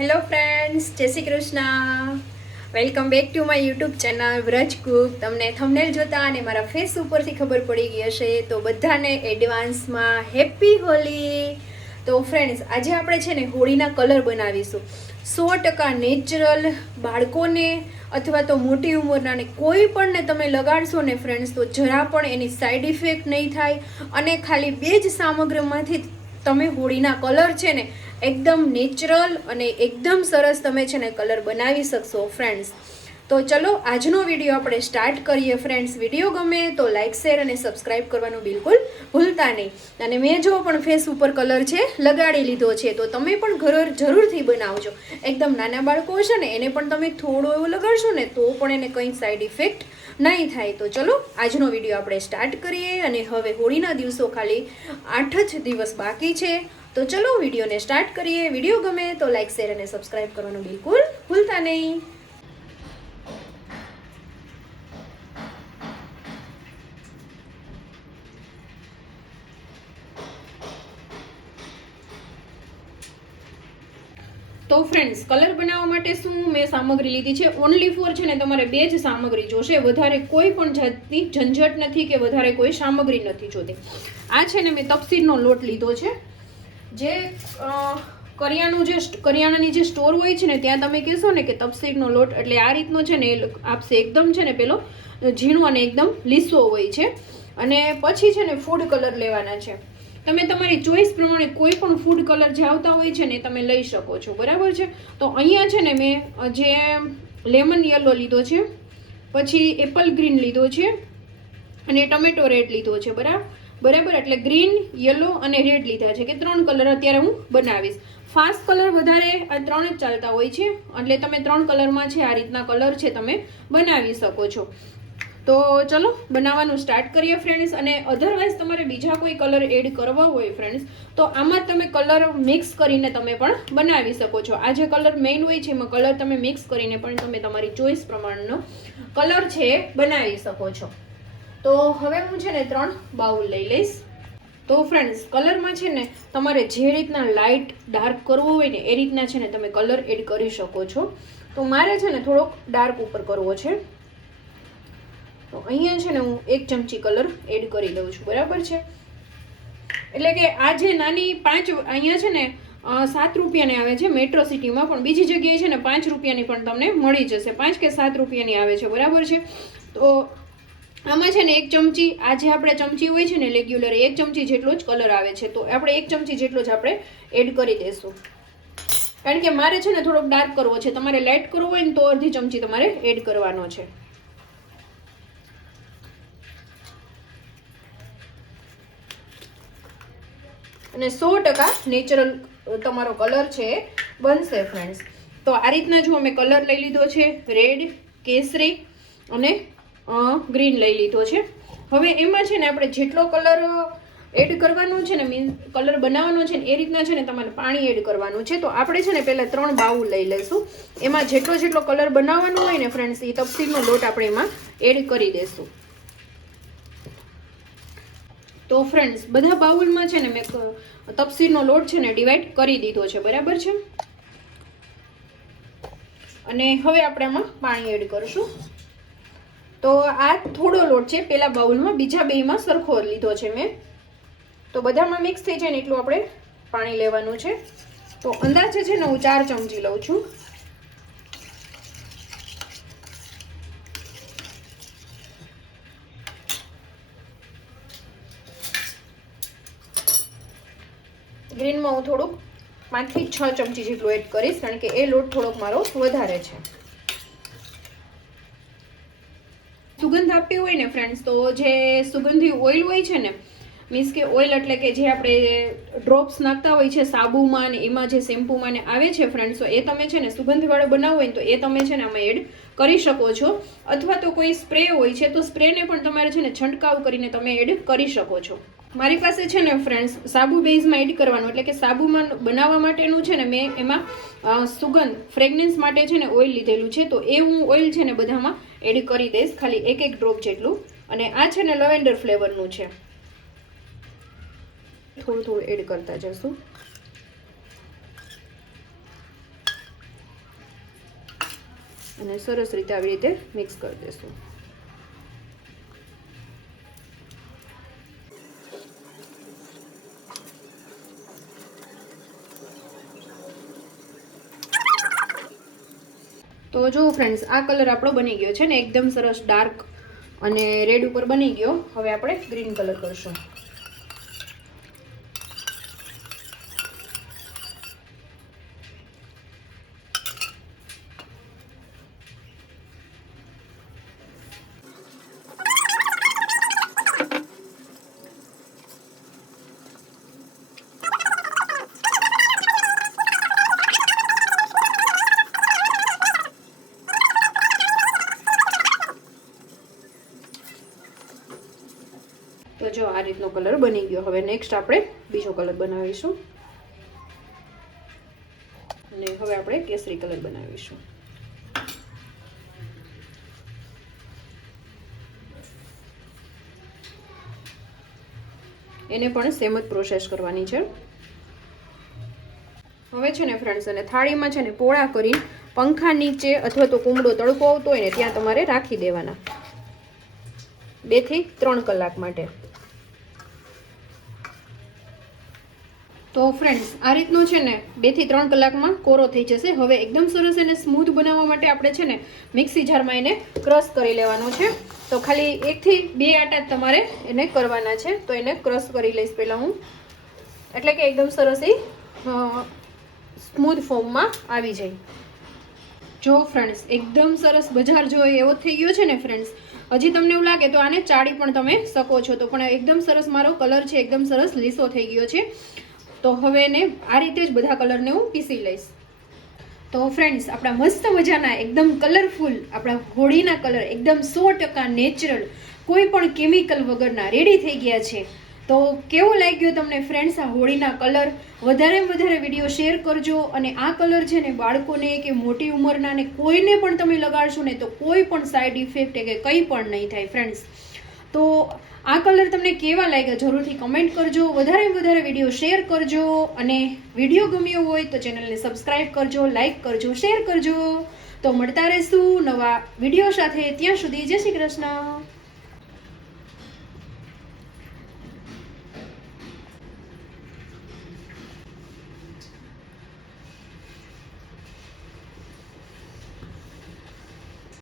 Hello friends, જય Shri Krishna. Welcome back to my YouTube channel Vraj Cook. તમને thumbnail જોતા અને મારા ફેસ ઉપરથી ખબર પડી ગઈ હશે તો બધાને એડવાન્સમાં હેપી હોલી. તો ફ્રેન્ડ્સ, આજે આપણે છે ને હોળીના કલર બનાવીશું. 100% નેચરલ. બાળકોને અથવા તો મોટી ઉંમરનાને કોઈ પણને તમે લગાડશો ને ફ્રેન્ડ્સ તો જરા પણ એની સાઈડ ઇફેક્ટ નહીં થાય અને ખાલી 2 જ સામગ્રીમાંથી તમે હોળીના કલર છે ને એકદમ નેચરલ અને એકદમ સરસ તમે છે ને કલર બનાવી શકશો ફ્રેન્ડ્સ. તો ચલો આજનો વિડીયો આપણે સ્ટાર્ટ કરીએ ફ્રેન્ડ્સ. વિડીયો ગમે તો લાઇક, શેર અને સબસ્ક્રાઈબ કરવાનું બિલકુલ ભૂલતા નહીં. અને મેં જો પણ ફેસ ઉપર કલર છે લગાડી લીધો છે તો તમે પણ ઘર જરૂરથી બનાવજો. એકદમ નાના બાળકો હશે ને એને પણ તમે થોડો એવો લગાડશો ને તો પણ એને કંઈ સાઈડ ઇફેક્ટ નહીં થાય. તો ચલો આજનો વિડીયો આપણે સ્ટાર્ટ કરીએ. અને હવે હોળીના દિવસો ખાલી 8 જ દિવસ બાકી છે. તો ચલો વિડીયોને સ્ટાર્ટ કરીએ. વિડીયો ગમે તો લાઇક, શેર અને સબસ્ક્રાઈબ કરવાનું બિલકુલ ભૂલતા નહીં. તો ફ્રેન્ડ્સ, કલર બનાવવા માટે શું મેં સામગ્રી લીધી છે, ઓનલી ફોર છે ને તમારે 2 જ સામગ્રી જોશે. વધારે કોઈ પણ જાતની ઝંઝટ નથી કે વધારે કોઈ સામગ્રી નથી જોતી. આ છે ને મેં તપસીરનો લોટ લીધો છે. જે કરિયાણાની જે સ્ટોર હોય છે ને ત્યાં તમે કહેશો ને કે તપસીરનો લોટ એટલે આ રીતનો છે ને એ આપશે. એકદમ છે ને પેલો ઝીણો અને એકદમ લીસો હોય છે. અને પછી છે ને ફૂડ કલર લેવાના છે. તમે તમારી ચોઈસ પ્રમાણે કોઈ પણ ફૂડ કલર જે આવતા હોય છે ને તમે લઈ શકો છો, બરાબર છે. તો અહીંયા છે ને મેં જે લેમન યલો લીધો છે, પછી એપલ ગ્રીન લીધો છે અને ટમેટો રેડ લીધો છે. બરાબર એટલે ગ્રીન, યલો અને રેડ લીધા છે કે 3 કલર અત્યારે હું બનાવીશ. ફાસ્ટ કલર વધારે આ 3 જ ચાલતા હોય છે એટલે તમે 3 કલરમાં છે આ રીતના કલર છે તમે બનાવી શકો છો. તો ચલો બનાવવાનું સ્ટાર્ટ કરીએ ફ્રેન્ડ્સ. અને અધરવાઇઝ તમારે બીજા કોઈ કલર એડ કરવા હોય ફ્રેન્ડ્સ તો આમાં તમે કલર મિક્સ કરીને તમે પણ બનાવી શકો છો. આ જે કલર મેઇન હોય છે એમાં કલર તમે મિક્સ કરીને પણ તમે તમારી ચોઈસ પ્રમાણનો કલર છે એ બનાવી શકો છો. તો હવે હું છે ને 3 બાઉલ લઈ લઈશ. તો ફ્રેન્ડ્સ, કલરમાં છે ને તમારે જે રીતના લાઇટ ડાર્ક કરવો હોય ને એ રીતના છે ને તમે કલર એડ કરી શકો છો. તો મારે છે ને થોડોક ડાર્ક ઉપર કરવો છે. તો અહીંયા છે ને હું 1 ચમચી કલર એડ કરી દઉં છું, બરાબર છે. એટલે કે આ જે નાની 5 અહીંયા છે ને 7 રૂપિયાની આવે છે મેટ્રો સિટીમાં, પણ બીજી જગ્યાએ છે ને 5 રૂપિયાની પણ તમને મળી જશે. 5 કે 7 રૂપિયાની આવે છે, બરાબર છે. તો આમાં છે ને 1 ચમચી, આ જે આપણે ચમચી હોય છે ને રેગ્યુલર 1 ચમચી જેટલો જ કલર આવે છે. તો આપણે 1 ચમચી જેટલો જ આપણે એડ કરી દઈશું. કારણ કે મારે છે ને થોડોક ડાર્ક કરવો છે. તમારે લાઇટ કરવો હોય ને તો અડધી ચમચી તમારે એડ કરવાનો છે. અને 100% નેચરલ તમારો કલર છે બનશે ફ્રેન્ડ્સ. તો આ રીતના જો અમે કલર લઈ લીધો છે, રેડ, કેસરી અને ગ્રીન લઈ લીધો છે. હવે એમાં છે ને આપણે જેટલો કલર એડ કરવાનો છે ને મીન્સ કલર બનાવવાનો છે ને એ રીતના છે ને તમારે પાણી એડ કરવાનું છે. તો આપણે છે ને પહેલા 3 બાઉલ લઈ લઈશું. એમાં જેટલો કલર બનાવવાનો હોય ને ફ્રેન્ડ્સ એ તપસીરનો લોટ આપણે એમાં એડ કરી દઈશું. તો ફ્રેન્ડ્સ, બધા બાઉલમાં છે ને મેં તપસીરનો લોટ છે ને ડિવાઈડ કરી દીધો છે, બરાબર છે. અને હવે આપણે આમાં પાણી એડ કરશું. તો આ થોડો લોટ છે પેલા બાઉલમાં, બીજા બેમાં સરખો લીધો છે મેં. તો બધામાં મિક્સ થઈ જાય ને એટલું આપણે પાણી લેવાનું છે. તો અંદાજે છે ને હું 4 ચમચી લઉં છું. ગ્રીનમાં હું થોડુંક 5 થી 6 ચમચી જેટલું એડ કરીશ કારણ કે એ લોટ થોડોક મારો વધારે છે. સુગંધ આપવી હોય ને ફ્રેન્ડ્સ તો જે સુગંધી ઓઇલ હોય છે ને, મીન્સ કે ઓઇલ એટલે કે જે આપણે ડ્રોપ્સ નાખતા હોય છે સાબુમાં ને એમાં જે શેમ્પૂમાં ને આવે છે ફ્રેન્ડ્સ, તો એ તમે છે ને સુગંધવાળો બનાવો હોય ને તો એ તમે છે ને આમાં એડ કરી શકો છો. અથવા તો કોઈ સ્પ્રે હોય છે તો સ્પ્રેને પણ તમારે છે ને છંટકાવ કરીને તમે એડ કરી શકો છો. મારી પાસે છે ને ફ્રેન્ડ્સ સાબુ બેઝમાં એડ કરવાનું એટલે કે સાબુમાં બનાવવા માટેનું છે ને મેં એમાં સુગંધ ફ્રેગ્રન્સ માટે છે ને ઓઇલ લીધેલું છે. તો એ હું ઓઇલ છે ને બધામાં એડ કરી દઈશ, ખાલી 1 ડ્રોપ જેટલું. અને આ છે ને લવેન્ડર ફ્લેવરનું છે. થોડું એડ કરતા જશું. અને સરસ રીતે આવી રીતે મિક્સ કરી દેશું. તો જો ફ્રેન્ડ્સ, આ કલર આપણો બની ગયો છે ને, એકદમ સરસ ડાર્ક અને રેડ ઉપર બની ગયો. હવે આપણે ગ્રીન કલર કરશું. તો જો આ રીતનો કલર બની ગયો. હવે નેક્સ્ટ આપણે બીજો કલર બનાવીશું અને હવે આપણે કેસરી કલર બનાવીશું. એને પણ સેમ જ પ્રોસેસ કરવાની છે. હવે છે ને ફ્રેન્ડ્સ, અને થાળીમાં છે ને પોળા કરી પંખા નીચે અથવા તો કુમળો તડકો આવતો હોય ને ત્યાં તમારે રાખી દેવાના 2 થી 3 કલાક માટે. તો ફ્રેન્ડ્સ, આ રીતનો છે ને 2 થી 3 કલાકમાં કોરો થઈ જશે. હવે એકદમ સરસ એને સ્મૂથ બનાવવા માટે આપણે છે ને મિક્સી જારમાં એને ક્રશ કરી લેવાનો છે. તો ખાલી 1 થી 2 આટા તમારે એને કરવાના છે. તો એને ક્રશ કરી લઈશ પહેલાં હું, એટલે કે એકદમ સરસ એ સ્મૂથ ફોર્મમાં આવી જાય. જો ફ્રેન્ડ્સ, એકદમ સરસ બજાર જોઈએ એવો થઈ ગયો છે ને ફ્રેન્ડ્સ. હજી તમને એવું લાગે તો આને ચાળી પણ તમે શકો છો. તો પણ એકદમ સરસ મારો કલર છે, એકદમ સરસ લીસો થઈ ગયો છે. તો હવે એને આ રીતે જ બધા કલરને હું પીસી લઈશ. તો ફ્રેન્ડ્સ, આપણા મસ્ત મજાના એકદમ કલરફુલ આપણા હોળીના કલર એકદમ 100% નેચરલ, કોઈ પણ કેમિકલ વગરના રેડી થઈ ગયા છે. તો કેવો લાગ્યો તમને ફ્રેન્ડ્સ આ હોળીના કલર? વધારેમાં વધારે વિડીયો શેર કરજો. અને આ કલર છે ને બાળકોને કે મોટી ઉંમરના ને કોઈને પણ તમે લગાડશો ને તો કોઈ પણ સાઈડ ઇફેક્ટ કે કંઈ પણ નહીં થાય ફ્રેન્ડ્સ. તો આ કલર તમને કેવા લાગ્યા જરૂરથી કમેન્ટ કરજો. વધારેમાં વધારે વિડીયો શેર કરજો. અને વિડીયો ગમ્યો હોય તો ચેનલને સબસ્ક્રાઈબ કરજો, લાઈક કરજો, શેર કરજો. તો મળતા રહીશું નવા વિડીયો સાથે. ત્યાં સુધી જય શ્રી કૃષ્ણ.